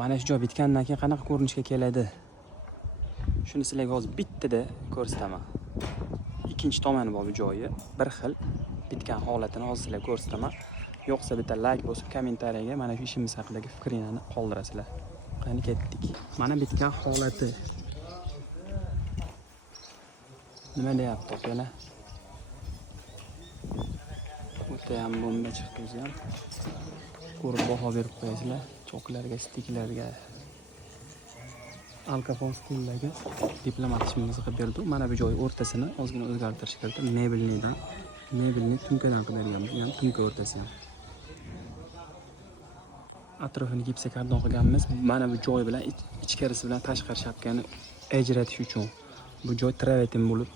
Mana shu joy bitgandan keyin qanaqa ko'rinishga keladi? Shuni sizlarga hozir bittada ko'rsataman. Ikkinchi tomoni bor bu joyi, bir xil bitgan holatini hozir sizlarga ko'rsataman. Yo'qsa bitta like bosib, kommentariyaga mana shu ishimiz haqidagi fikringizni qoldirasizlar. Qani ketdik. Mana bitgan holati. Nima deyapti opala? O'ta ham bomba chiqdi ham. Ko'rib baho berib qo'yasizlar. Choklarga, stiklarga, alkofon stillarga diplomat ishimizni qilib berdi. Mana bu joy o'rtasini ozgina o'zgartirish kerak. Mebelni tunkadan qiladigan, ya'ni tunka o'rtasi ham. Atrofini gipsokardon qilganmiz. Mana bu joy bilan ichkarisi bilan tashqari shapkani ajratish uchun. Bu joy travertin bo'lib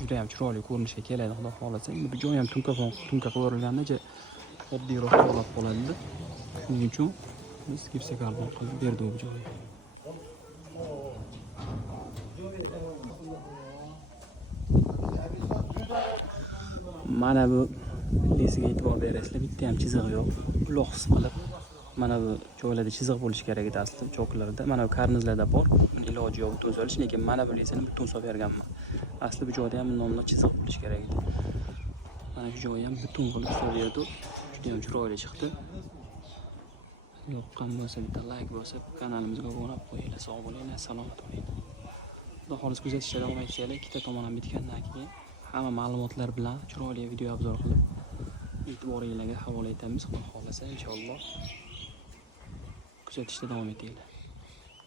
juda ham chiroyli ko'rinishga keladi, xudo xolasa. Bu joy ham tunka qilib o'rilganda oddiyroq holat bo'ladi. Shuning uchun biz gipsokardon qilib berdik bu joyni. Mana bu lesiga e'tibor berasizlar, bitta ham chiziq yo'q. Uloqsiz qilib mana bu joylarda chiziq bo'lishi kerak edi aslida choklarda. Mana bu karnizlarda bor. Iloji yo'q butun solish, lekin mana bu lesini butun solib berganman. Asli bu joyda ham bundan chiziq bo'lishi kerak edi. Mana shu joyi ham butun qilib solib, juda ham chiroyli chiqdi. Yoqqan bo'lsa bitta like bosib, kanalimizga obuna bo'lib qo'yinglar. Sog' bo'linglar, salomat bo'linglar. Xudo xolis kuzatishda davom etishinglar. Ikkita tomon ham bitgandan keyin hamma ma'lumotlar bilan chiroyli video obzor qilib e'tiboringizga havola etamiz. Xudo xolasa inshaalloh kuzatishda davom etinglar.